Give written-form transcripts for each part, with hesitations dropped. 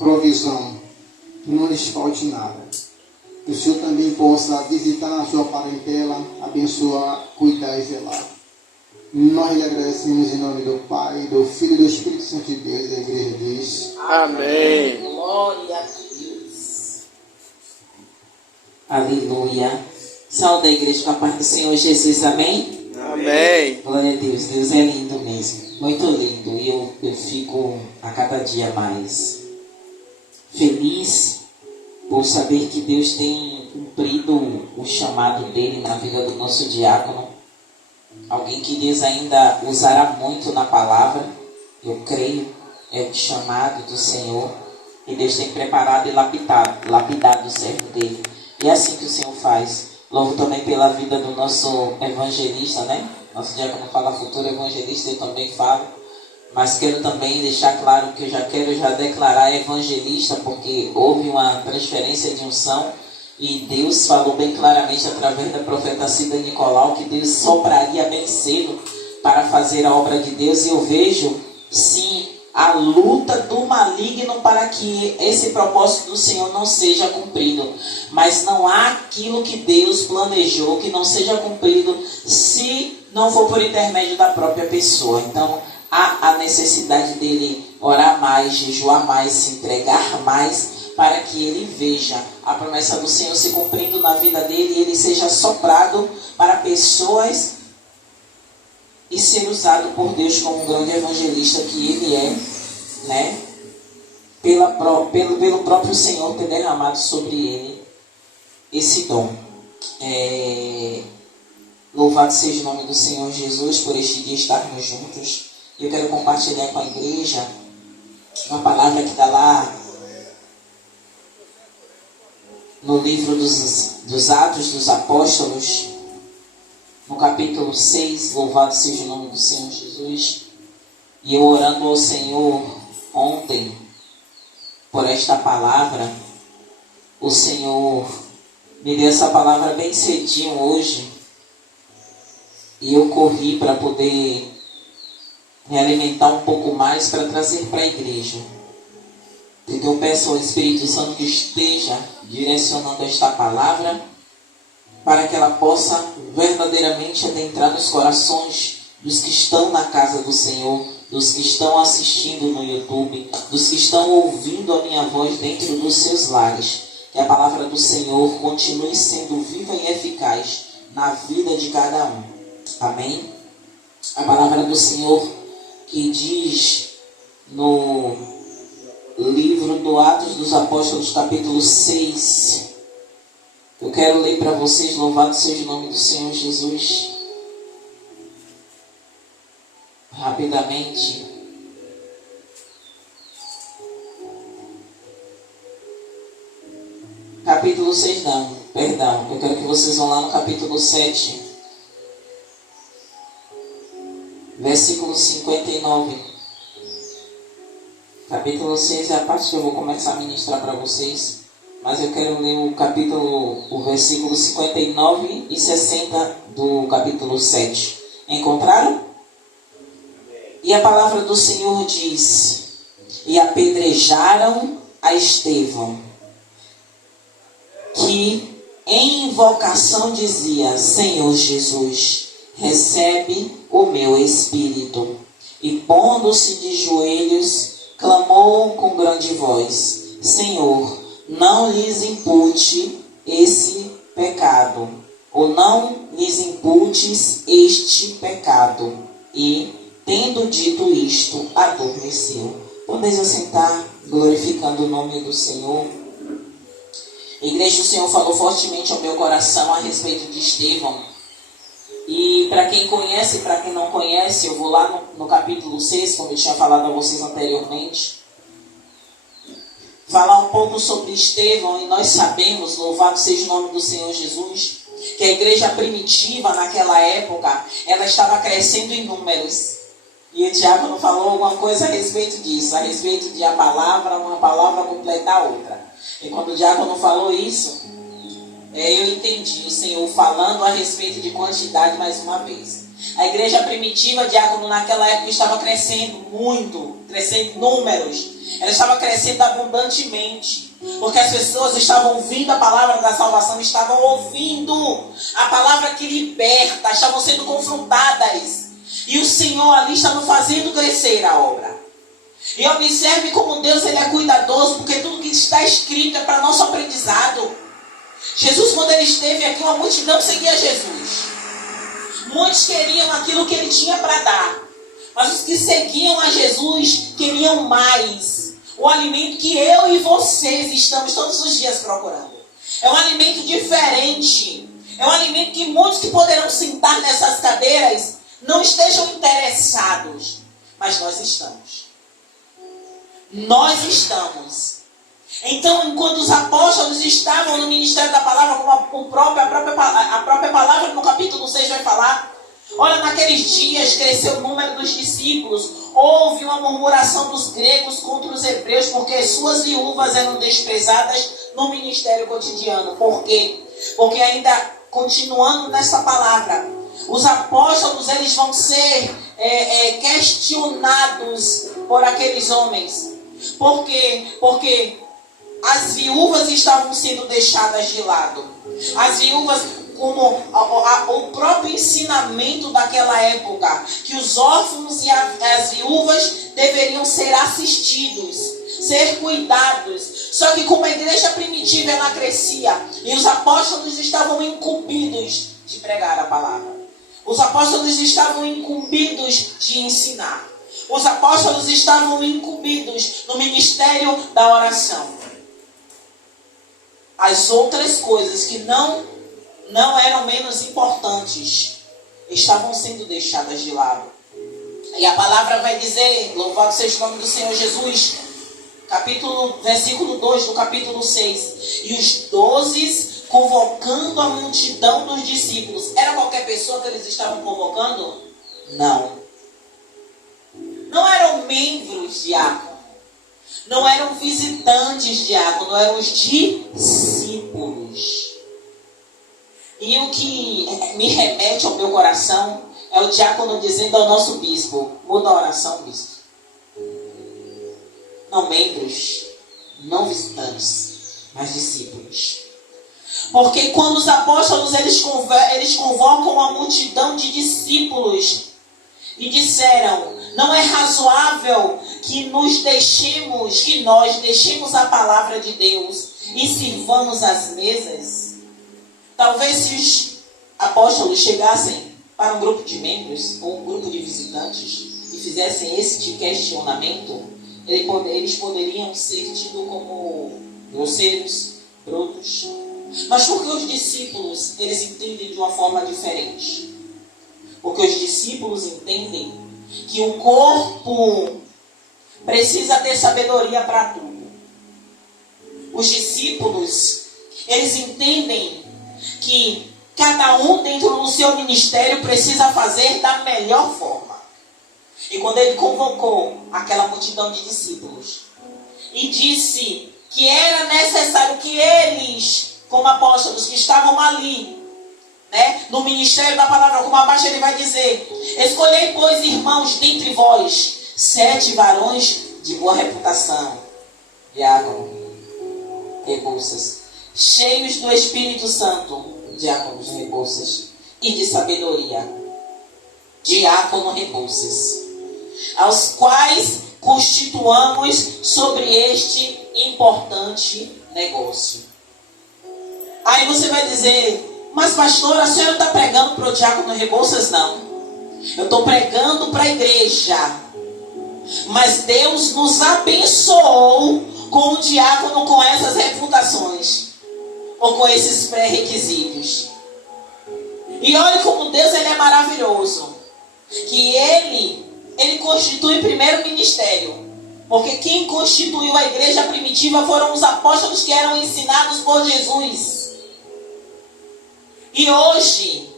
provisão, que não lhes falte nada. Que o Senhor também possa visitar a sua parentela, abençoar, cuidar e zelar. Nós lhe agradecemos em nome do Pai, do Filho e do Espírito Santo de Deus, e a igreja diz: Amém. Glória a Deus. Aleluia. Saúde a igreja com a paz do Senhor Jesus, amém? Amém. Glória a Deus, Deus é lindo mesmo, muito lindo. E eu fico a cada dia mais feliz por saber que Deus tem cumprido o chamado dele na vida do nosso diácono. Alguém que Deus ainda usará muito na palavra, eu creio, é o chamado do Senhor. E Deus tem preparado e lapidado o servo dele. E é assim que o Senhor faz. Louvo também pela vida do nosso evangelista, né? Nosso diácono fala futuro evangelista, eu também falo. Mas quero também deixar claro que eu já declarar evangelista, porque houve uma transferência de unção. E Deus falou bem claramente através da profeta Cida Nicolau que Deus sopraria bem cedo para fazer a obra de Deus. E eu vejo, sim, a luta do maligno para que esse propósito do Senhor não seja cumprido. Mas não há aquilo que Deus planejou que não seja cumprido se não for por intermédio da própria pessoa. Então, há a necessidade dele orar mais, jejuar mais, se entregar mais, para que ele veja a promessa do Senhor se cumprindo na vida dele e ele seja soprado para pessoas e ser usado por Deus como um grande evangelista que ele é, né? Pelo próprio Senhor ter derramado sobre ele esse dom. Louvado seja o nome do Senhor Jesus por este dia estarmos juntos. Eu quero compartilhar com a igreja uma palavra que está lá no livro dos Atos dos Apóstolos, no capítulo 6, louvado seja o nome do Senhor Jesus. E eu orando ao Senhor ontem, por esta palavra, o Senhor me deu essa palavra bem cedinho hoje, e eu corri para poder me alimentar um pouco mais, para trazer para a igreja. Então eu peço ao Espírito Santo que esteja direcionando esta palavra para que ela possa verdadeiramente adentrar nos corações dos que estão na casa do Senhor, dos que estão assistindo no YouTube, dos que estão ouvindo a minha voz dentro dos seus lares. Que a palavra do Senhor continue sendo viva e eficaz na vida de cada um. Amém? A palavra do Senhor que diz no livro do Atos dos Apóstolos, capítulo 6. Eu quero ler para vocês, louvado seja o nome do Senhor Jesus. Rapidamente. Capítulo 6 não, perdão. Eu quero que vocês vão lá no capítulo 7. Versículo 59. Capítulo 6 é a parte que eu vou começar a ministrar para vocês. Mas eu quero ler o versículo 59 e 60 do capítulo 7. Encontraram? E a palavra do Senhor diz: e apedrejaram a Estevão, que em invocação dizia: Senhor Jesus, recebe o meu espírito. E pondo-se de joelhos, clamou com grande voz: Senhor, não lhes impute esse pecado, ou não lhes imputes este pecado. E, tendo dito isto, adormeceu. Podeis assentar, glorificando o nome do Senhor. Igreja, o Senhor falou fortemente ao meu coração a respeito de Estevão. E para quem conhece e para quem não conhece, eu vou lá no capítulo 6, como eu tinha falado a vocês anteriormente, falar um pouco sobre Estevão. E nós sabemos, louvado seja o nome do Senhor Jesus, que a igreja primitiva naquela época, ela estava crescendo em números. E o diácono falou alguma coisa a respeito disso, a respeito de uma palavra completar a outra. E quando o diácono falou isso, eu entendi o Senhor falando a respeito de quantidade mais uma vez. A igreja primitiva, diácono, naquela época estava crescendo muito, crescendo em números, ela estava crescendo abundantemente, porque as pessoas estavam ouvindo a palavra da salvação, estavam ouvindo a palavra que liberta, estavam sendo confrontadas, e o Senhor ali estava fazendo crescer a obra. E observe como Deus ele é cuidadoso, porque tudo que está escrito é para nosso aprendizado. Jesus, quando ele esteve aqui, uma multidão seguia Jesus. Muitos queriam aquilo que ele tinha para dar, mas os que seguiam a Jesus queriam mais. O alimento que eu e vocês estamos todos os dias procurando. É um alimento diferente. É um alimento que muitos que poderão sentar nessas cadeiras não estejam interessados, mas nós estamos. Nós estamos. Então, enquanto os apóstolos estavam no ministério da palavra, como a própria palavra no capítulo 6 vai falar, olha, naqueles dias cresceu o número dos discípulos, houve uma murmuração dos gregos contra os hebreus, porque as suas viúvas eram desprezadas no ministério cotidiano. Por quê? Porque ainda continuando nessa palavra, os apóstolos eles vão ser questionados por aqueles homens. Por quê? Porque as viúvas estavam sendo deixadas de lado. As viúvas, como o próprio ensinamento daquela época, que os órfãos e as viúvas deveriam ser assistidos, ser cuidados. Só que como a igreja primitiva ela crescia, e os apóstolos estavam incumbidos de pregar a palavra. Os apóstolos estavam incumbidos de ensinar. Os apóstolos estavam incumbidos no ministério da oração. As outras coisas que não eram menos importantes estavam sendo deixadas de lado. E a palavra vai dizer, louvado seja o nome do Senhor Jesus, versículo 2 do capítulo 6. E os 12 convocando a multidão dos discípulos. Era qualquer pessoa que eles estavam convocando? Não. Não eram membros diácono. Não eram visitantes diácono, eram os discípulos. E o que me remete ao meu coração é o diácono dizendo ao nosso bispo: muda a oração, bispo. Não membros, não visitantes, mas discípulos. Porque quando os apóstolos eles convocam a multidão de discípulos e disseram: não é razoável que nós deixemos a palavra de Deus e sirvamos as mesas. Talvez se os apóstolos chegassem para um grupo de membros ou um grupo de visitantes e fizessem esse questionamento, eles poderiam ser tidos como grosseiros, brutos. Mas por que os discípulos eles entendem de uma forma diferente? Porque os discípulos entendem que o corpo precisa ter sabedoria para tudo. Os discípulos, eles entendem que cada um dentro do seu ministério precisa fazer da melhor forma. E quando ele convocou aquela multidão de discípulos e disse que era necessário que eles, como apóstolos que estavam ali, no ministério da palavra, como abaixo ele vai dizer: escolhei, pois, irmãos, dentre vós, 7 varões de boa reputação, diácono, Rebouças, cheios do Espírito Santo, diáconos Rebouças, e de sabedoria, diácono Rebouças, aos quais constituamos sobre este importante negócio. Aí você vai dizer: mas pastor, a senhora está pregando para o diácono Rebouças? Não. Eu estou pregando para a igreja. Mas Deus nos abençoou com o diácono com essas reputações. Ou com esses pré-requisitos. E olha como Deus ele é maravilhoso. Que ele constitui primeiro o ministério. Porque quem constituiu a igreja primitiva foram os apóstolos que eram ensinados por Jesus. E hoje,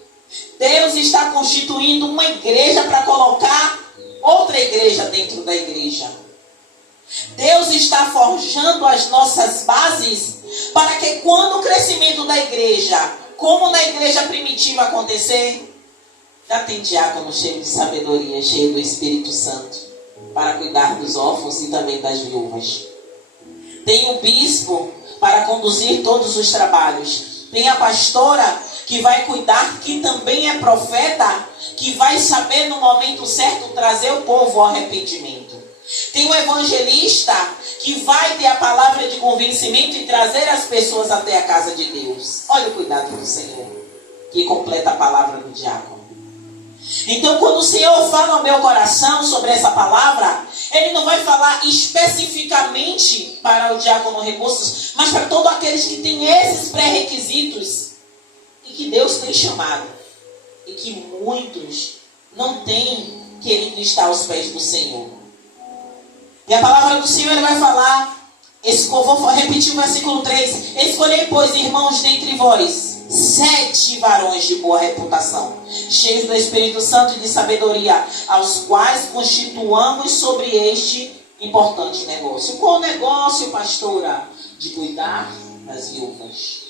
Deus está constituindo uma igreja para colocar outra igreja dentro da igreja. Deus está forjando as nossas bases para que quando o crescimento da igreja, como na igreja primitiva acontecer, já tem diácono cheio de sabedoria, cheio do Espírito Santo. para cuidar dos órfãos e também das viúvas. Tem o bispo para conduzir todos os trabalhos. Tem a pastora que vai cuidar, que também é profeta, que vai saber no momento certo trazer o povo ao arrependimento. Tem o evangelista que vai ter a palavra de convencimento e trazer as pessoas até a casa de Deus. Olha o cuidado do Senhor, que completa a palavra do diácono. Então, quando o Senhor fala ao meu coração sobre essa palavra, Ele não vai falar especificamente para o diácono Rebouças, mas para todos aqueles que têm esses pré-requisitos e que Deus tem chamado. E que muitos não têm querido estar aos pés do Senhor. E a palavra do Senhor, Ele vai falar, vou repetir o versículo 3. Escolhei, pois, irmãos, dentre vós, 7 varões de boa reputação, cheios do Espírito Santo e de sabedoria, aos quais constituamos sobre este importante negócio. Qual negócio, pastora? De cuidar das viúvas.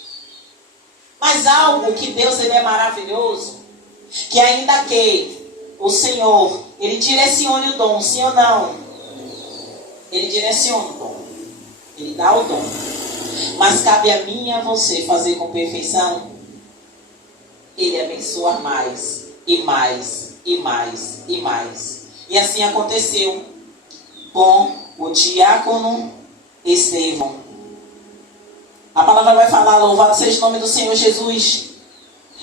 Mas algo que Deus, Ele é maravilhoso, que ainda que o Senhor, Ele direcione o dom, sim ou não? Ele direciona o dom. Ele dá o dom. Mas cabe a mim e a você fazer com perfeição. Ele abençoa mais, e mais, e mais, e mais. E assim aconteceu com o diácono Estevão. A palavra vai falar, louvado seja o nome do Senhor Jesus.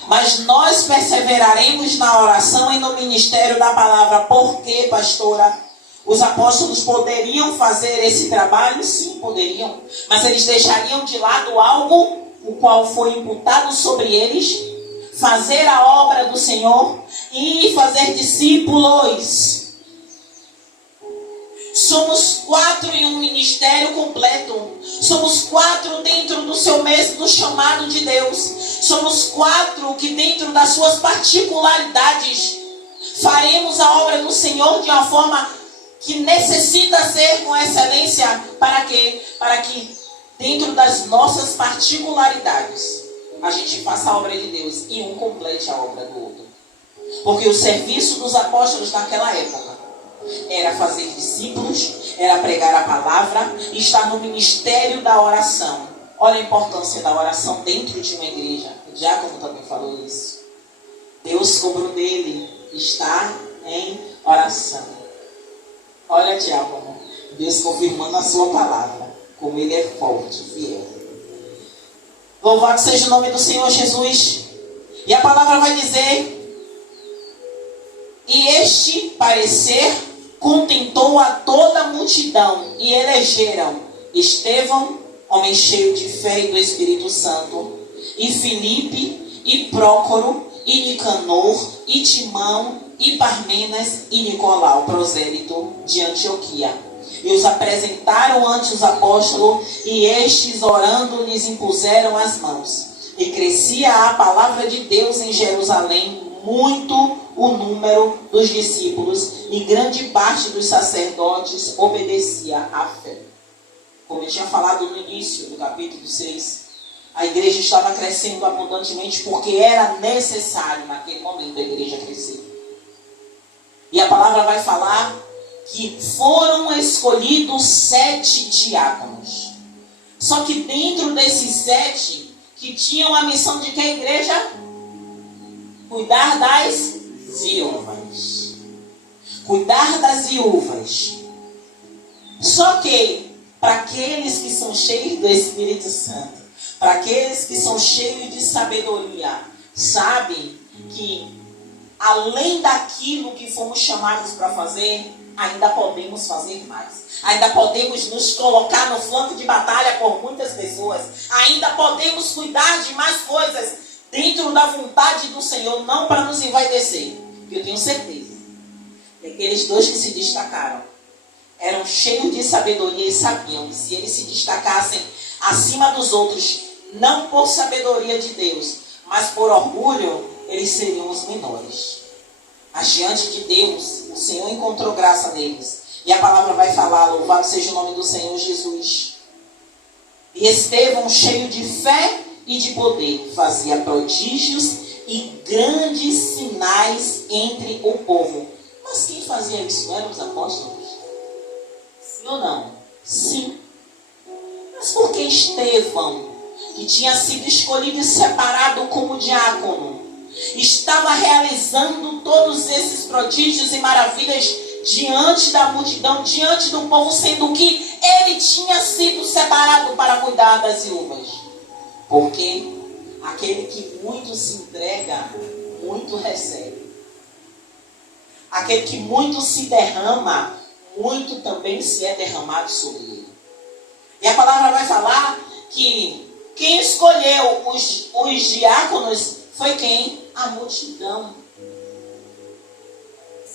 Mas nós perseveraremos na oração e no ministério da palavra. Por quê, pastora? Os apóstolos poderiam fazer esse trabalho? Sim, poderiam. Mas eles deixariam de lado algo o qual foi imputado sobre eles. Fazer a obra do Senhor e fazer discípulos. Somos 4 em um ministério completo. Somos 4 dentro do seu mesmo chamado de Deus. Somos 4 que dentro das suas particularidades faremos a obra do Senhor de uma forma que necessita ser com excelência. Para quê? Para que dentro das nossas particularidades a gente faça a obra de Deus e um complete a obra do outro. Porque o serviço dos apóstolos naquela época era fazer discípulos, era pregar a palavra e estar no ministério da oração. Olha a importância da oração dentro de uma igreja. O diácono também falou isso. Deus cobrou dele estar em oração. Olha, diácono, Deus confirmando a sua palavra, como Ele é forte, fiel. Louvado seja o nome do Senhor Jesus. E a palavra vai dizer: e este parecer contentou a toda a multidão, e elegeram Estevão, homem cheio de fé e do Espírito Santo, e Filipe, e Prócoro, e Nicanor, e Timão, e Parmenas, e Nicolau, prosélito de Antioquia. E os apresentaram ante os apóstolos, e estes, orando, lhes impuseram as mãos. E crescia a palavra de Deus em Jerusalém, muito o número dos discípulos, e grande parte dos sacerdotes obedecia à fé. Como eu tinha falado no início do capítulo 6, a igreja estava crescendo abundantemente porque era necessário naquele momento a igreja crescer. E a palavra vai falar que foram escolhidos 7 diáconos. Só que dentro desses 7, que tinham a missão de que a igreja? Cuidar das viúvas. Cuidar das viúvas. Só que, para aqueles que são cheios do Espírito Santo, para aqueles que são cheios de sabedoria, sabem que além daquilo que fomos chamados para fazer, ainda podemos fazer mais. Ainda podemos nos colocar no flanco de batalha por muitas pessoas. Ainda podemos cuidar de mais coisas dentro da vontade do Senhor, não para nos envaidecer. Eu tenho certeza que aqueles 2 que se destacaram eram cheios de sabedoria e sabiam que se eles se destacassem acima dos outros, não por sabedoria de Deus, mas por orgulho, eles seriam os menores. Mas diante de Deus, o Senhor encontrou graça neles. E a palavra vai falar, louvado seja o nome do Senhor Jesus. E Estevão, cheio de fé e de poder, fazia prodígios e grandes sinais entre o povo. Mas quem fazia isso? Não eram os apóstolos? Sim ou não? Sim. Mas por que Estevão, que tinha sido escolhido e separado como diácono, estava realizando todos esses prodígios e maravilhas diante da multidão, diante do povo, sendo que ele tinha sido separado para cuidar das viúvas? Porque aquele que muito se entrega, muito recebe. Aquele que muito se derrama, muito também se é derramado sobre ele. E a palavra vai falar que quem escolheu os diáconos foi quem? A multidão.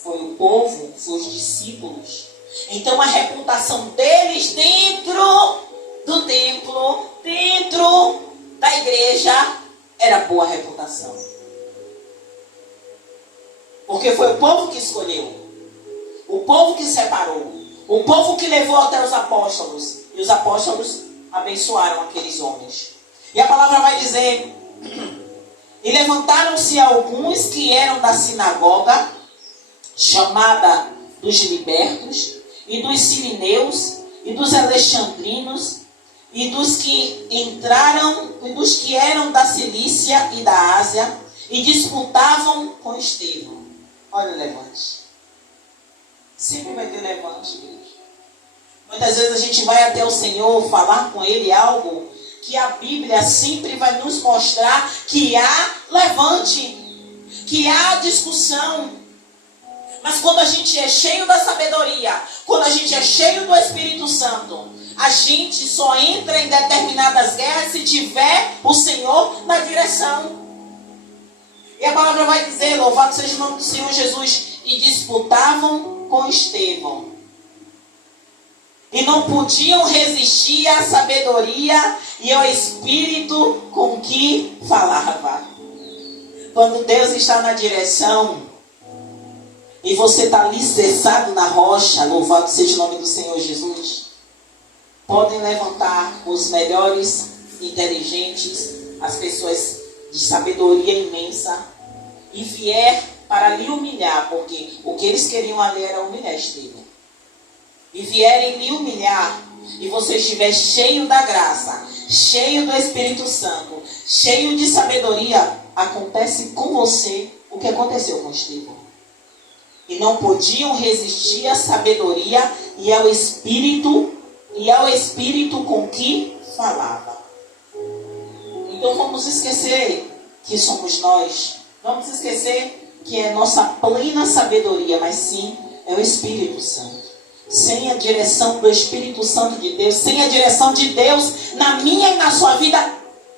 Foi o povo, foi os discípulos. Então a reputação deles dentro do templo, dentro da igreja, era boa reputação. Porque foi o povo que escolheu, o povo que separou, o povo que levou até os apóstolos. E os apóstolos abençoaram aqueles homens. E a palavra vai dizer: e levantaram-se alguns que eram da sinagoga, chamada dos libertos, e dos sirineus, e dos alexandrinos, e dos que entraram, e dos que eram da Cilícia e da Ásia, e disputavam com Estevão. Olha o levante. Sempre vai ter levante, igreja. Muitas vezes a gente vai até o Senhor falar com Ele algo que a Bíblia sempre vai nos mostrar que há levante, que há discussão. Mas quando a gente é cheio da sabedoria, quando a gente é cheio do Espírito Santo, a gente só entra em determinadas guerras se tiver o Senhor na direção. E a palavra vai dizer: louvado seja o nome do Senhor Jesus. E disputavam com Estevão. E não podiam resistir à sabedoria e ao Espírito com que falava. Quando Deus está na direção e você está alicerçado na rocha, louvado seja o nome do Senhor Jesus, podem levantar os melhores, inteligentes, as pessoas de sabedoria imensa, e vier para lhe humilhar, porque o que eles queriam ali era humilhar Estevão. E vierem lhe humilhar, e você estiver cheio da graça, cheio do Espírito Santo, cheio de sabedoria, acontece com você o que aconteceu com Estevão. E não podiam resistir à sabedoria e ao Espírito com que falava. Então vamos esquecer que somos nós. Vamos esquecer que é nossa plena sabedoria, mas sim é o Espírito Santo. Sem a direção do Espírito Santo de Deus, sem a direção de Deus na minha e na sua vida,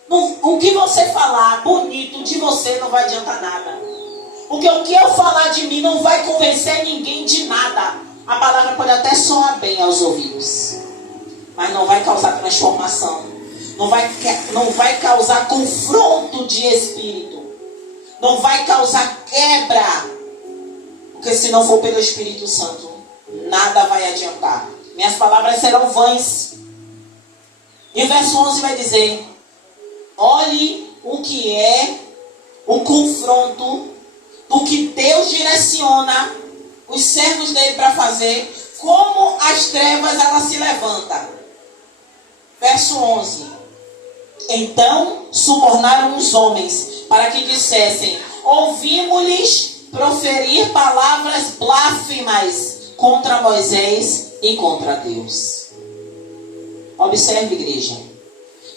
o que você falar bonito de você não vai adiantar nada. Porque o que eu falar de mim não vai convencer ninguém de nada. A palavra pode até soar bem aos ouvidos, mas não vai causar transformação. Não vai causar confronto de espírito. Não vai causar quebra. Porque se não for pelo Espírito Santo, nada vai adiantar. Minhas palavras serão vãs. E o verso 11 vai dizer: olhe o que é o confronto do que Deus direciona os servos dele para fazer, como as trevas ela se levanta. Verso 11: então subornaram os homens para que dissessem: ouvimos-lhes proferir palavras blasfemas contra Moisés e contra Deus. Observe, igreja,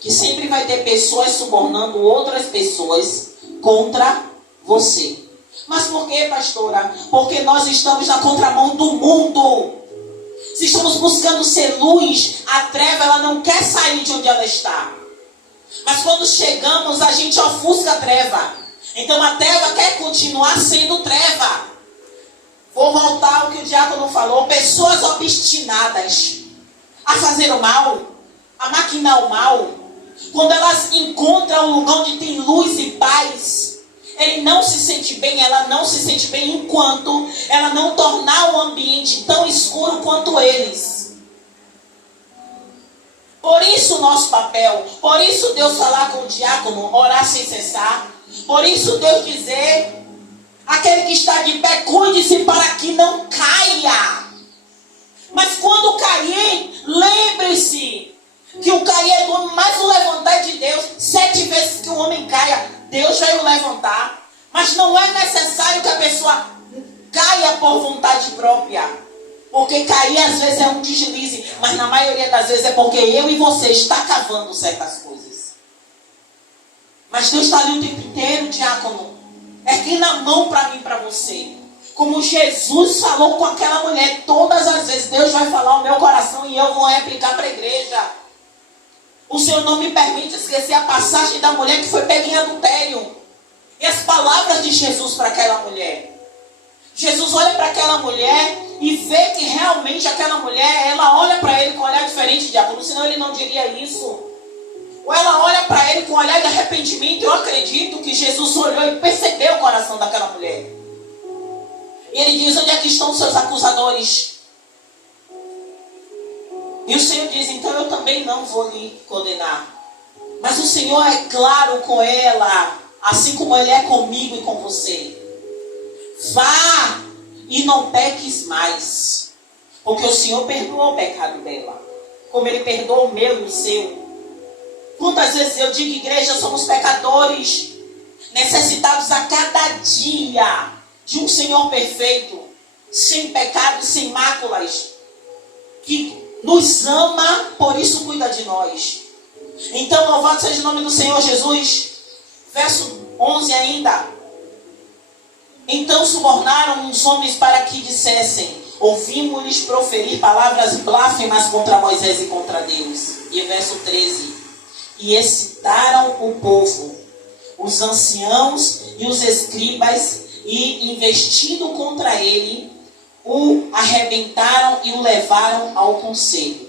que sempre vai ter pessoas subornando outras pessoas contra você. Mas por que, pastora? Porque nós estamos na contramão do mundo. Se estamos buscando ser luz, a treva ela não quer sair de onde ela está. Mas quando chegamos, a gente ofusca a treva. Então a treva quer continuar sendo treva. Vou voltar ao que o diácono falou. Pessoas obstinadas a fazer o mal, a maquinar o mal, quando elas encontram um lugar onde tem luz e paz, ele não se sente bem, ela não se sente bem enquanto ela não tornar o ambiente tão escuro quanto eles. Por isso o nosso papel, por isso Deus falar com o diácono, orar sem cessar, por isso Deus dizer: aquele que está de pé, cuide-se para que não caia. Mas quando Caim, lembre-se que o cair é do homem, mas o levantar é de Deus. 7 vezes que o homem caia, Deus vai o levantar. Mas não é necessário que a pessoa caia por vontade própria. Porque cair às vezes é um deslize, mas na maioria das vezes é porque eu e você está cavando certas coisas. Mas Deus está ali o tempo inteiro, diácono, erguendo a mão para mim e para você. Como Jesus falou com aquela mulher, todas as vezes Deus vai falar ao meu coração e eu vou replicar para a igreja. O Senhor não me permite esquecer a passagem da mulher que foi pega em adultério. E as palavras de Jesus para aquela mulher. Jesus olha para aquela mulher e vê que realmente aquela mulher, ela olha para ele com um olhar diferente de diácono, senão ele não diria isso. Ou ela olha para ele com um olhar de arrependimento. Eu acredito que Jesus olhou e percebeu o coração daquela mulher. E ele diz: onde é que estão os seus acusadores? E o Senhor diz: então eu também não vou lhe condenar. Mas o Senhor é claro com ela, assim como Ele é comigo e com você. Vá e não peques mais. Porque o Senhor perdoou o pecado dela, como Ele perdoou o meu e o seu. Quantas vezes eu digo, igreja, somos pecadores, necessitados a cada dia de um Senhor perfeito, sem pecado, sem máculas, que nos ama, por isso cuida de nós. Então, louvado seja o nome do Senhor Jesus. Verso 11 ainda. Então subornaram os homens para que dissessem: ouvimos-lhes proferir palavras blasfemas contra Moisés e contra Deus. E o verso 13. E excitaram o povo, os anciãos e os escribas, e investindo contra ele, o arrebentaram e o levaram ao conselho.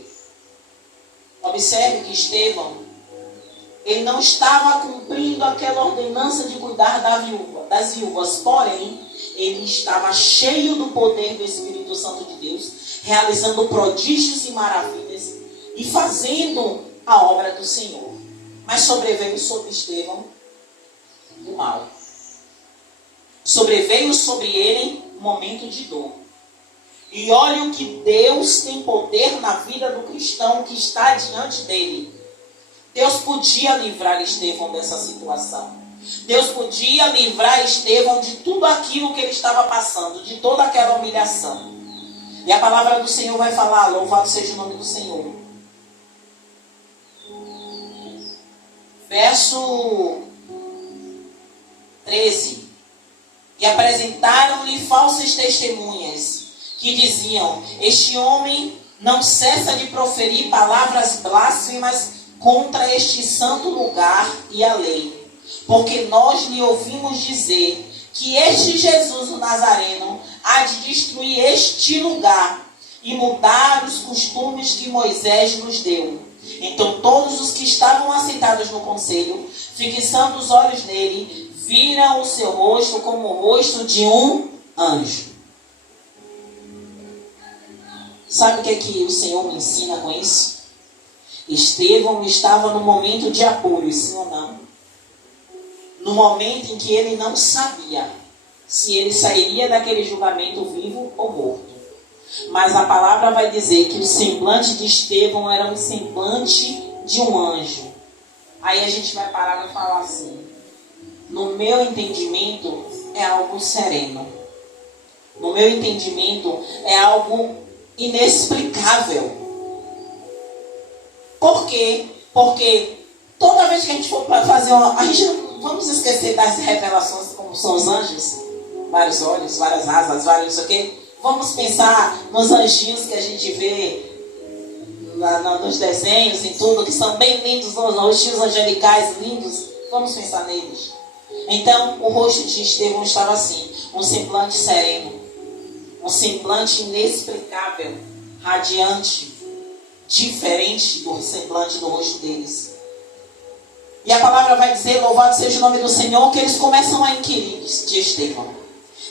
Observe que Estevão, ele não estava cumprindo aquela ordenança de cuidar das viúvas, porém, ele estava cheio do poder do Espírito Santo de Deus, realizando prodígios e maravilhas e fazendo a obra do Senhor. Mas sobreveio sobre Estevão o mal. Sobreveio sobre ele um momento de dor. E olha o que Deus tem poder na vida do cristão que está diante dele. Deus podia livrar Estevão dessa situação. Deus podia livrar Estevão de tudo aquilo que ele estava passando, de toda aquela humilhação. E a palavra do Senhor vai falar: louvado seja o nome do Senhor. Verso 13. E apresentaram-lhe falsas testemunhas, que diziam: este homem não cessa de proferir palavras blasfemas contra este santo lugar e a lei. Porque nós lhe ouvimos dizer que este Jesus o Nazareno há de destruir este lugar e mudar os costumes que Moisés nos deu. Então todos os que estavam assentados no conselho, fixando os olhos nele, viram o seu rosto como o rosto de um anjo. Sabe o que é que o Senhor me ensina com isso? Estevão estava no momento de apuros, sim ou não? No momento em que ele não sabia se ele sairia daquele julgamento vivo ou morto. Mas a palavra vai dizer que o semblante de Estevão era um semblante de um anjo. Aí a gente vai parar e falar assim: no meu entendimento é algo sereno. No meu entendimento é algo inexplicável. Por quê? Porque toda vez que a gente for para fazer a gente não vamos esquecer das revelações, como são os anjos, vários olhos, várias asas, vários não sei o quê. Vamos pensar nos anjinhos que a gente vê nos desenhos e tudo, que são bem lindos, os rostinhos angelicais lindos. Vamos pensar neles. Então, o rosto de Estevão estava assim, um semblante sereno, um semblante inexplicável, radiante, diferente do semblante do rosto deles. E a palavra vai dizer, louvado seja o nome do Senhor, que eles começam a inquirir de Estevão.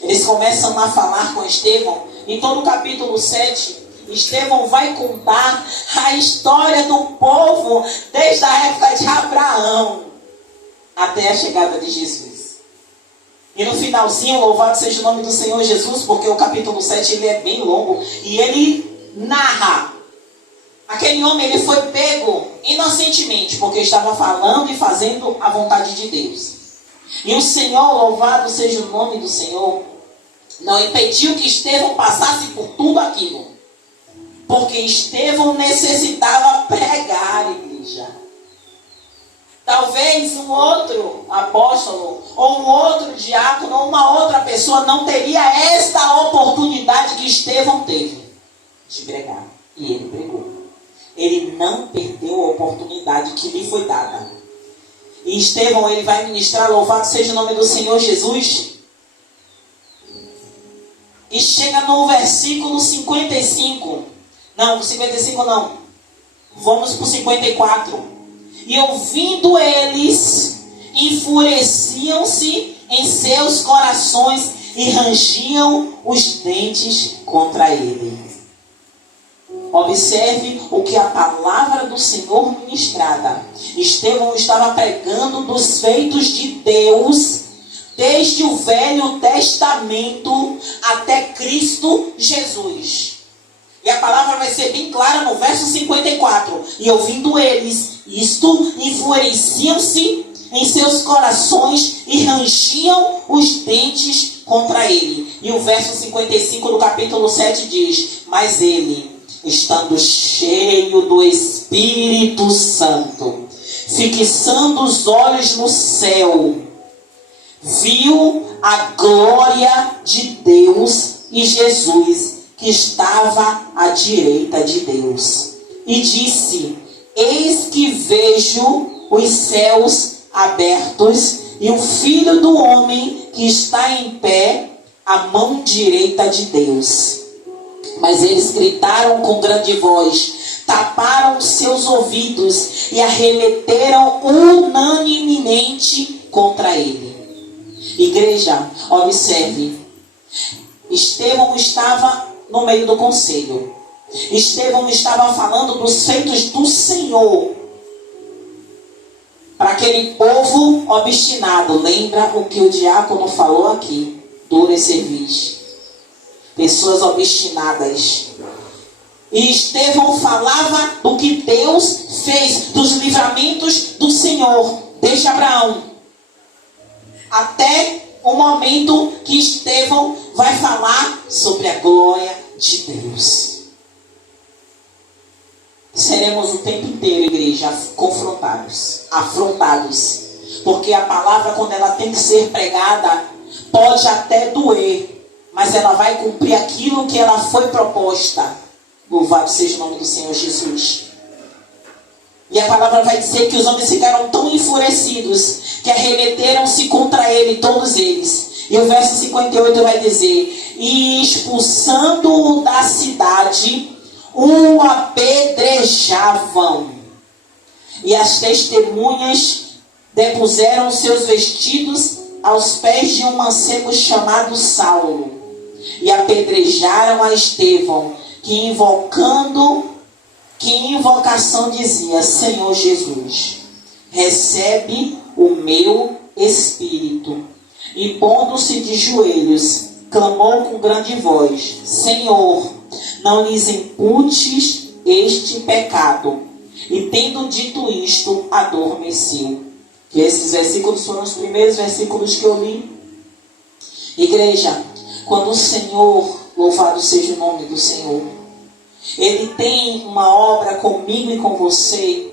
Eles começam a falar com Estevão. Em todo o capítulo 7, Estevão vai contar a história do povo desde a época de Abraão até a chegada de Jesus. E no finalzinho, louvado seja o nome do Senhor Jesus, porque o capítulo 7 ele é bem longo. E ele narra. Aquele homem, ele foi pego inocentemente, porque estava falando e fazendo a vontade de Deus. E o Senhor, louvado seja o nome do Senhor, não impediu que Estevão passasse por tudo aquilo. Porque Estevão necessitava pregar, igreja. Talvez um outro apóstolo, ou um outro diácono, ou uma outra pessoa não teria esta oportunidade que Estevão teve de pregar. E ele pregou. Ele não perdeu a oportunidade que lhe foi dada. E Estevão, ele vai ministrar, louvado seja o nome do Senhor Jesus. E chega no versículo 55. Não, 55 não. Vamos para o 54. E ouvindo eles, enfureciam-se em seus corações e rangiam os dentes contra ele. Observe o que a palavra do Senhor ministrada. Estevão estava pregando dos feitos de Deus, desde o Velho Testamento até Cristo Jesus. E a palavra vai ser bem clara no verso 54. E ouvindo eles isto, enfureciam-se em seus corações e rangiam os dentes contra ele. E o verso 55 do capítulo 7 diz: mas ele, estando cheio do Espírito Santo, fixando os olhos no céu, viu a glória de Deus e Jesus, que estava à direita de Deus. E disse: eis que vejo os céus abertos e o Filho do Homem que está em pé à mão direita de Deus. Mas eles gritaram com grande voz, taparam seus ouvidos e arremeteram unanimemente contra ele. Igreja, observe. Estevão estava no meio do conselho. Estevão estava falando dos feitos do Senhor para aquele povo obstinado. Lembra o que o diácono falou aqui? Dura é cerviz. Pessoas obstinadas. E Estevão falava do que Deus fez, dos livramentos do Senhor, desde Abraão até o momento que Estevão vai falar sobre a glória de Deus. Seremos o tempo inteiro, igreja, confrontados, afrontados, porque a palavra, quando ela tem que ser pregada, pode até doer, mas ela vai cumprir aquilo que ela foi proposta. Louvado seja o nome do Senhor Jesus. E a palavra vai dizer que os homens ficaram tão enfurecidos que arremeteram-se contra ele, todos eles. E o verso 58 vai dizer: e expulsando-o da cidade, o apedrejavam. E as testemunhas depuseram seus vestidos aos pés de um mancebo chamado Saulo, e apedrejaram a Estevão, que em invocação dizia: Senhor Jesus, recebe o meu espírito. E pondo-se de joelhos, clamou com grande voz: Senhor, não lhes imputes este pecado. E tendo dito isto, adormeceu. Que esses versículos foram os primeiros versículos que eu li. Igreja, quando o Senhor, louvado seja o nome do Senhor, Ele tem uma obra comigo e com você,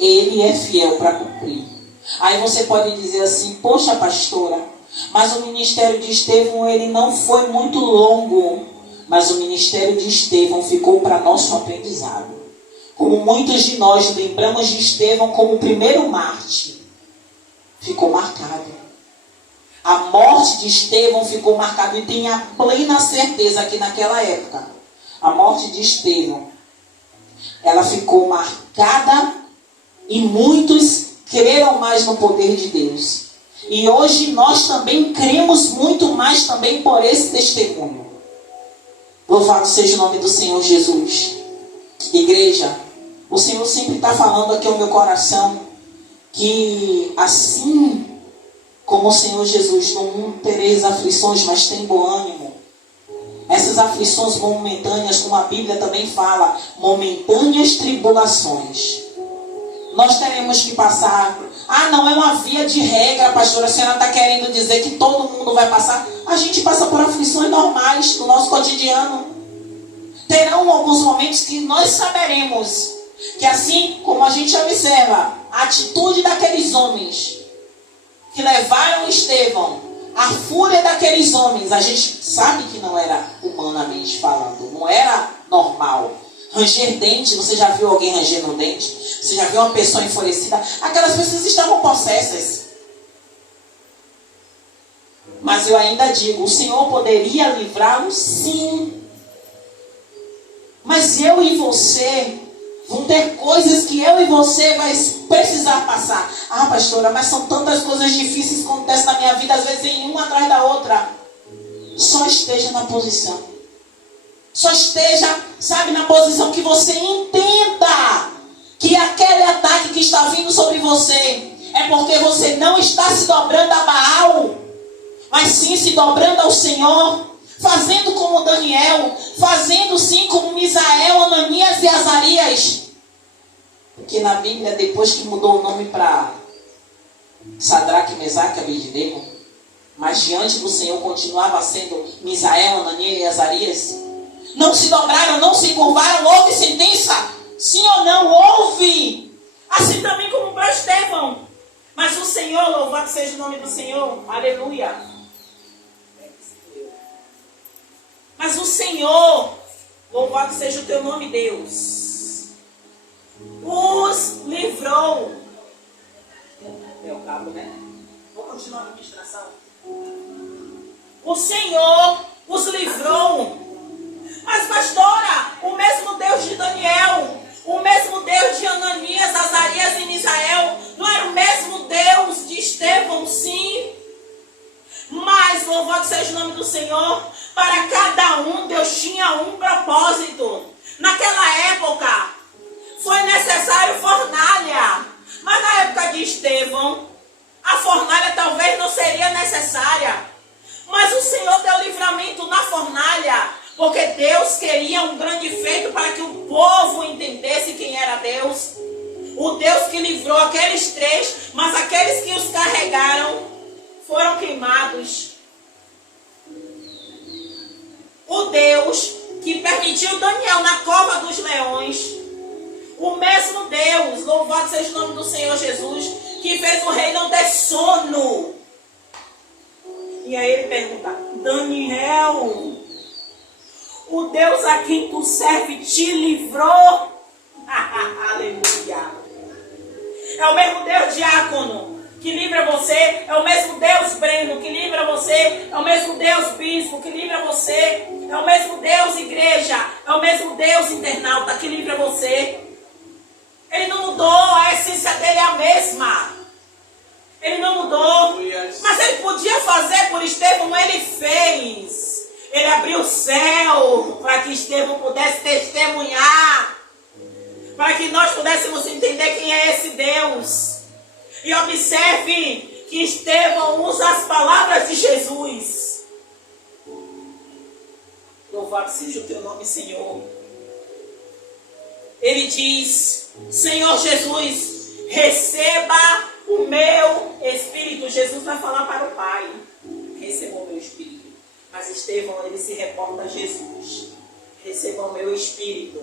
Ele é fiel para cumprir. Aí você pode dizer assim: poxa, pastora, mas o ministério de Estevão, ele não foi muito longo. Mas o ministério de Estevão ficou para nosso aprendizado. Como muitos de nós lembramos de Estevão como o primeiro mártir, ficou marcado. A morte de Estevão ficou marcada, e tenha plena certeza que naquela época, a morte de Estevão, ela ficou marcada, e muitos creram mais no poder de Deus. E hoje nós também cremos muito mais também por esse testemunho. Louvado seja o nome do Senhor Jesus. Igreja, o Senhor sempre está falando aqui ao meu coração que assim como o Senhor Jesus, no mundo tereis aflições, mas tem bom ânimo. Essas essas aflições momentâneas, como a Bíblia também fala, momentâneas tribulações. Nós teremos que passar. Ah, não é uma via de regra, pastora. A senhora está querendo dizer que todo mundo vai passar? A gente passa por aflições normais no nosso cotidiano. Terão alguns momentos que nós saberemos que, assim como a gente observa a atitude daqueles homens que levaram Estevão, a fúria daqueles homens, a gente sabe que não era humanamente falando, não era normal. Ranger dente, você já viu alguém ranger no dente? Você já viu uma pessoa enfurecida? Aquelas pessoas estavam possessas. Mas eu ainda digo, o Senhor poderia livrá-los? Sim. Mas eu e você vão ter coisas que eu e você vai precisar passar. Ah, pastora, mas são tantas coisas difíceis que acontecem na minha vida, às vezes em uma atrás da outra. Só esteja na posição. Só esteja, sabe, na posição que você entenda que aquele ataque que está vindo sobre você é porque você não está se dobrando a Baal, mas sim se dobrando ao Senhor, fazendo como Daniel, fazendo sim como Misael, Ananias e Azarias. Porque na Bíblia, depois que mudou o nome para Sadraque, Mesaque e Abednego, mas diante do Senhor continuava sendo Misael, Ananias e Azarias, não se dobraram, não se curvaram, houve sentença? Sim ou não? Houve! Assim também como para Estevão. Mas o Senhor, louvado seja o nome do Senhor, aleluia. Mas o Senhor, louvado seja o teu nome, Deus, os livrou. É o cabo, né? Vou continuar a administração. O Senhor os livrou. Mas, pastora, o mesmo Deus de Daniel, o mesmo Deus de Ananias, Azarias e Misael, não era o mesmo Deus de Estevão? Sim. Mas, louvado seja o nome do Senhor, para cada um Deus tinha um propósito. Naquela época, foi necessário fornalha. Mas na época de Estevão, a fornalha talvez não seria necessária. Mas o Senhor deu livramento na fornalha, porque Deus queria um grande feito para que o povo entendesse quem era Deus. O Deus que livrou aqueles três, mas aqueles que os carregaram foram queimados. O Deus que permitiu Daniel na cova dos leões. O mesmo Deus, louvado seja o nome do Senhor Jesus, que fez o rei não ter sono. E aí ele pergunta: Daniel, o Deus a quem tu serve te livrou? Aleluia. É o mesmo Deus diácono que livra você. É o mesmo Deus Breno que livra você. É o mesmo Deus bispo que livra você. É o mesmo Deus igreja. É o mesmo Deus internauta que livra você. Ele não mudou. A essência dele é a mesma. Ele não mudou. Mas ele podia fazer por Estevão. Ele fez. Ele abriu o céu para que Estevão pudesse testemunhar, para que nós pudéssemos entender quem é esse Deus. E observe que Estevão usa as palavras de Jesus. Louvado seja o teu nome, Senhor. Ele diz: Senhor Jesus, receba o meu Espírito. Jesus vai falar para o Pai: receba o meu Espírito. Mas Estevão, ele se reporta a Jesus: receba o meu Espírito.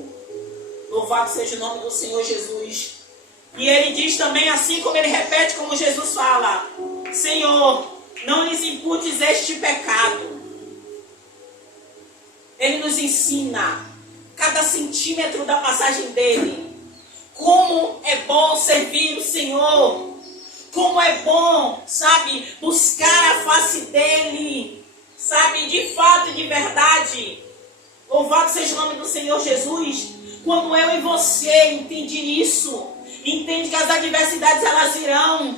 Louvado seja o nome do Senhor Jesus. E ele diz também, assim como ele repete, como Jesus fala: Senhor, não lhes imputes este pecado. Ele nos ensina, cada centímetro da passagem dele, como é bom servir o Senhor, como é bom, sabe, buscar a face dele, sabe, de fato e de verdade. Louvado seja o nome do Senhor Jesus. Quando eu e você entende isso, entende que as adversidades elas virão.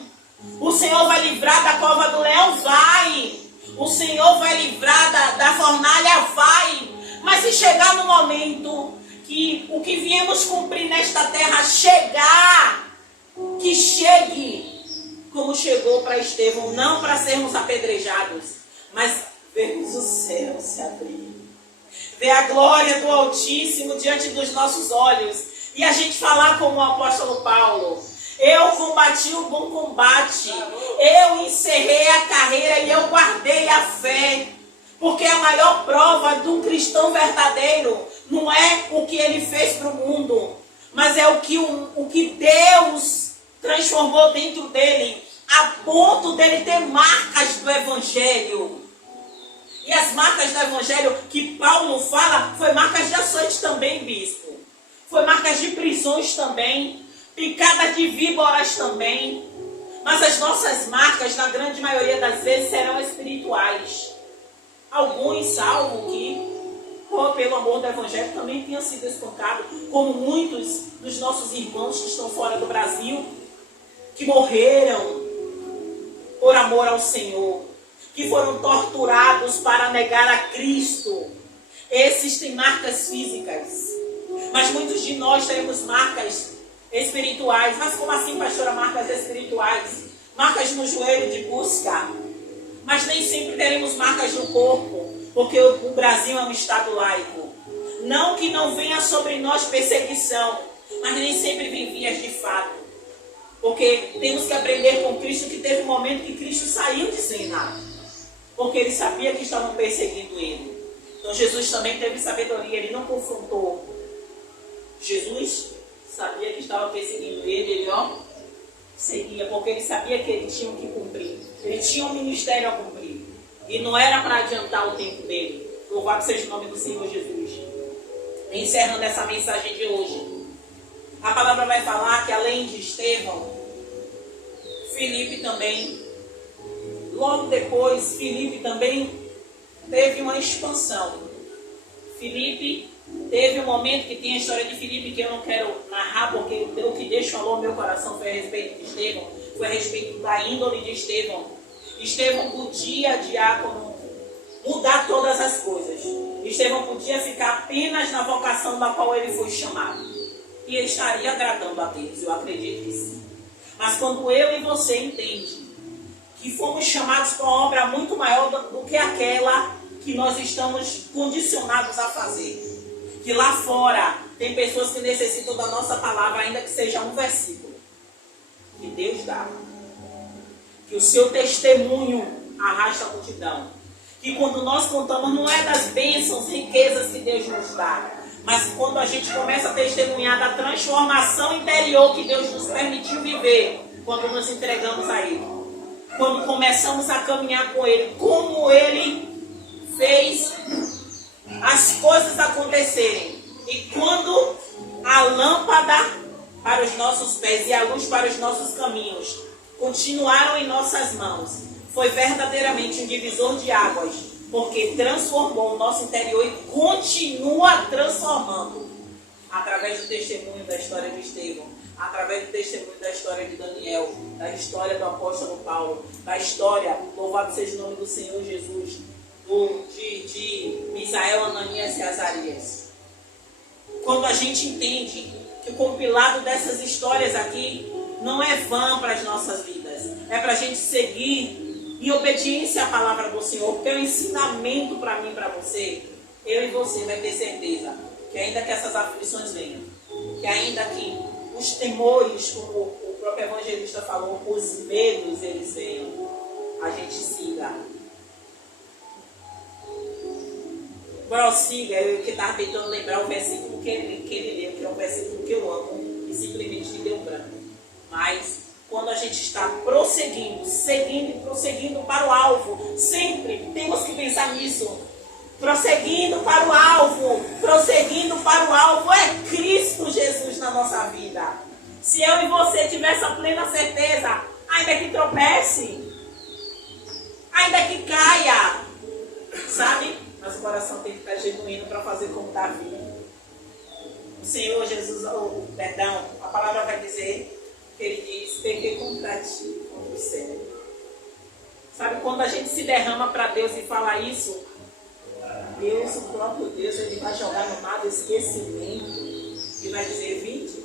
O Senhor vai livrar da cova do leão? Vai. O Senhor vai livrar da fornalha? Vai. Mas se chegar no momento que o que viemos cumprir nesta terra chegar, que chegue como chegou para Estevão, não para sermos apedrejados, mas vermos o céu se abrir, ver a glória do Altíssimo diante dos nossos olhos e a gente falar como o apóstolo Paulo: eu combati o bom combate, eu encerrei a carreira e eu guardei a fé. Porque a maior prova de um cristão verdadeiro não é o que ele fez para o mundo, mas é o que Deus transformou dentro dele, a ponto dele ter marcas do Evangelho. E as marcas do Evangelho que Paulo fala, foi marcas de açoite também, bispo. Foi marcas de prisões também, picadas de víboras também. Mas as nossas marcas, na grande maioria das vezes, serão espirituais. Alguns salvo que, pelo amor do Evangelho, também tenham sido espancados, como muitos dos nossos irmãos que estão fora do Brasil, que morreram por amor ao Senhor, que foram torturados para negar a Cristo. Esses têm marcas físicas, mas muitos de nós teremos marcas espirituais. Mas como assim, pastora, marcas espirituais? Marcas no joelho de busca. Mas nem sempre teremos marcas no corpo, porque o Brasil é um estado laico. Não que não venha sobre nós perseguição, mas nem sempre vem vias de fato. Porque temos que aprender com Cristo que teve um momento que Cristo saiu de cena, porque ele sabia que estavam perseguindo ele. Então Jesus também teve sabedoria, ele não confrontou. Jesus sabia que estava perseguindo ele, seguia, porque ele sabia que ele tinha que cumprir. Ele tinha um ministério a cumprir. E não era para adiantar o tempo dele. Louvado seja o nome do Senhor Jesus. Encerrando essa mensagem de hoje, a palavra vai falar que além de Estevão, Filipe também, logo depois, Filipe também teve uma expansão. Filipe teve um momento que tem a história de Filipe que eu não quero narrar, porque o que Deus falou no meu coração foi a respeito de Estevão, foi a respeito da índole de Estevão. Estevão podia, diácono, mudar todas as coisas. Estevão podia ficar apenas na vocação da qual ele foi chamado. E ele estaria agradando a Deus, eu acredito que sim. Mas quando eu e você entendem que fomos chamados para uma obra muito maior do que aquela que nós estamos condicionados a fazer. Que lá fora tem pessoas que necessitam da nossa palavra, ainda que seja um versículo. Que Deus dá. Que o seu testemunho arrasta a multidão. Que quando nós contamos, não é das bênçãos, riquezas que Deus nos dá, mas quando a gente começa a testemunhar da transformação interior que Deus nos permitiu viver, quando nos entregamos a Ele. Quando começamos a caminhar com Ele, como Ele fez as coisas acontecerem. E quando a lâmpada para os nossos pés e a luz para os nossos caminhos continuaram em nossas mãos, foi verdadeiramente um divisor de águas, porque transformou o nosso interior e continua transformando, através do testemunho da história de Estevão, através do testemunho da história de Daniel, da história do apóstolo Paulo, da história, louvado seja o nome do Senhor Jesus, de Misael, Ananias e Azarias. Quando a gente entende que o compilado dessas histórias aqui não é vã para as nossas vidas, é para a gente seguir em obediência à palavra do Senhor, porque é um ensinamento para mim e para você. Eu e você vai ter certeza que ainda que essas aflições venham, que ainda que os temores, como o próprio evangelista falou, os medos eles venham, a gente siga. Prossiga, eu que estava tentando lembrar o versículo que ele leu, que é um versículo que eu amo, e simplesmente me deu branco. Mas quando a gente está prosseguindo, seguindo e prosseguindo para o alvo, sempre temos que pensar nisso. Prosseguindo para o alvo, prosseguindo para o alvo, é Cristo Jesus na nossa vida. Se eu e você tiver essa plena certeza, ainda que tropece, ainda que caia, sabe? Mas o coração tem que estar genuíno para fazer como Davi. O Senhor Jesus, a palavra vai dizer que ele diz: pequei contra ti, contra o céu. Sabe, quando a gente se derrama para Deus e fala isso, Deus, o próprio Deus, ele vai jogar no mar do esquecimento e vai dizer: vinde.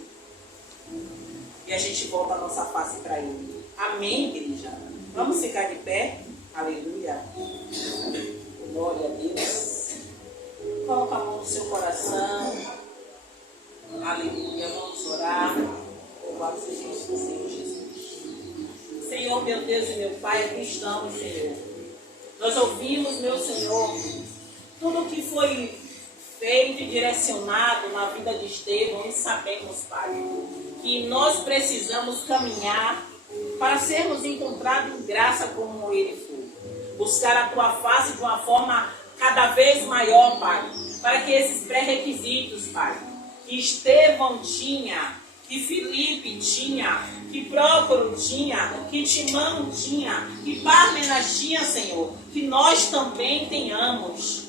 E a gente volta a nossa face para ele. Amém, igreja? Vamos ficar de pé? Aleluia. Glória a Deus. Coloca a mão no seu coração. Aleluia. Vamos orar. Louvado seja o Senhor Jesus. Senhor, meu Deus e meu Pai, aqui estamos, Senhor. Nós ouvimos, meu Senhor, tudo que foi feito e direcionado na vida de Estevão e sabemos, Pai, que nós precisamos caminhar para sermos encontrados em graça como ele foi. Buscar a Tua face de uma forma cada vez maior, Pai, para que esses pré-requisitos, Pai, que Estevão tinha, que Filipe tinha, que Prócoro tinha, que Timão tinha, que Pármenas tinha, Senhor, que nós também tenhamos.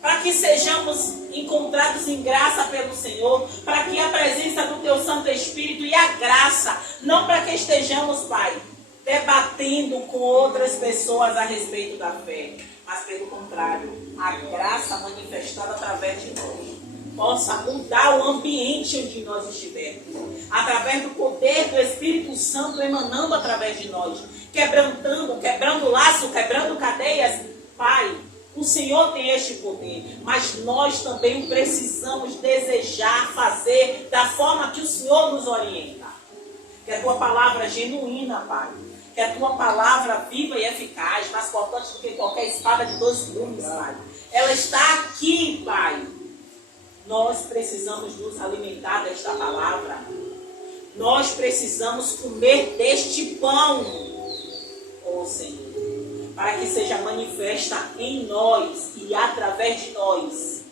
Para que sejamos encontrados em graça pelo Senhor, para que a presença do Teu Santo Espírito e a graça, não para que estejamos, Pai, debatendo com outras pessoas a respeito da fé, mas pelo contrário, a graça manifestada através de nós possa mudar o ambiente onde nós estivermos, através do poder do Espírito Santo emanando através de nós, quebrando laço, quebrando cadeias. Pai, o Senhor tem este poder, mas nós também precisamos desejar fazer da forma que o Senhor nos orienta. Que a Tua palavra genuína, Pai, que a Tua palavra viva e eficaz, mais potente do que qualquer espada de 2 gumes, Pai, ela está aqui, Pai. Nós precisamos nos alimentar desta palavra. Nós precisamos comer deste pão, ó Senhor, para que seja manifesta em nós e através de nós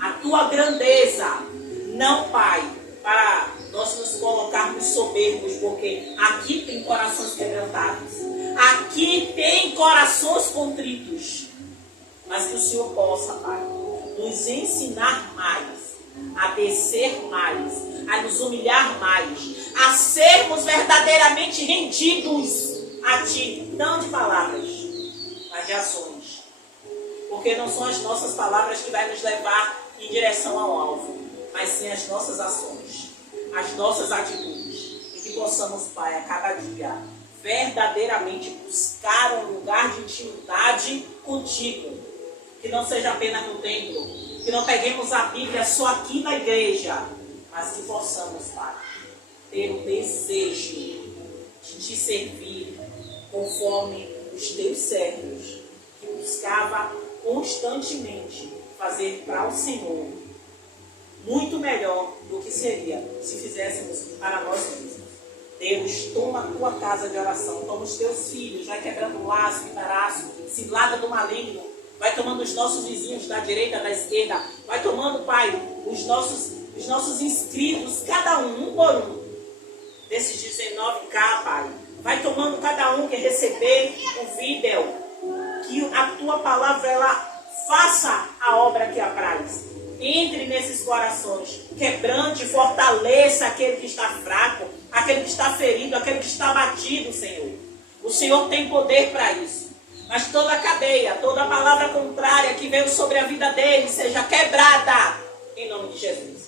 a Tua grandeza. Não, Pai, para nós nos colocarmos soberbos, porque aqui tem corações quebrantados, aqui tem corações contritos, mas que o Senhor possa, Pai, nos ensinar mais, a descer mais, a nos humilhar mais, a sermos verdadeiramente rendidos a Ti, não de palavras, mas de ações. Porque não são as nossas palavras que vai nos levar em direção ao alvo, mas sim as nossas ações, as nossas atitudes. E que possamos, Pai, a cada dia, verdadeiramente buscar um lugar de intimidade contigo. Que não seja apenas no templo, que não peguemos a Bíblia só aqui na igreja, mas que possamos, Pai, ter o desejo de Te servir conforme os Teus servos, que buscava constantemente fazer para o Senhor muito melhor do que seria se fizéssemos para nós mesmos. Deus, toma a Tua casa de oração, toma os Teus filhos, vai quebrando o laço, o embaraço, cilada do maligno, vai tomando os nossos vizinhos da direita, da esquerda, vai tomando, Pai, os nossos inscritos, cada um por um, desses 19K, Pai. Vai tomando cada um que receber o vídeo, que a Tua palavra, ela faça a obra que apraz. Entre nesses corações, quebrante, fortaleça aquele que está fraco, aquele que está ferido, aquele que está abatido, Senhor. O Senhor tem poder para isso. Mas toda a cadeia, toda a palavra contrária que veio sobre a vida dele seja quebrada em nome de Jesus.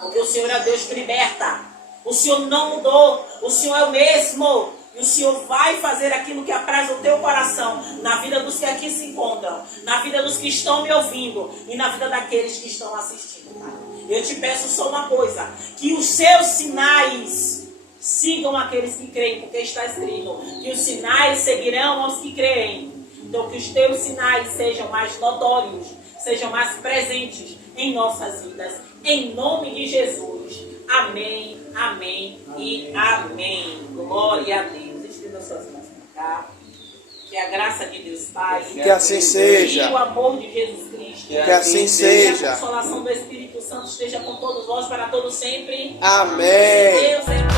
Porque o Senhor é Deus que liberta. O Senhor não mudou. O Senhor é o mesmo. E o Senhor vai fazer aquilo que apraz o Teu coração na vida dos que aqui se encontram, na vida dos que estão me ouvindo e na vida daqueles que estão assistindo. Pai. Eu te peço só uma coisa, que os Seus sinais sigam aqueles que creem, porque está escrito que os sinais seguirão aos que creem. Então que os Teus sinais sejam mais notórios, sejam mais presentes em nossas vidas. Em nome de Jesus. Amém, amém e amém. Glória a Deus. Estenda suas mãos para cá. Que a graça de Deus Pai, que assim seja, e o amor de Jesus Cristo, que assim seja, a consolação do Espírito Santo esteja com todos nós para todos sempre. Amém. Deus é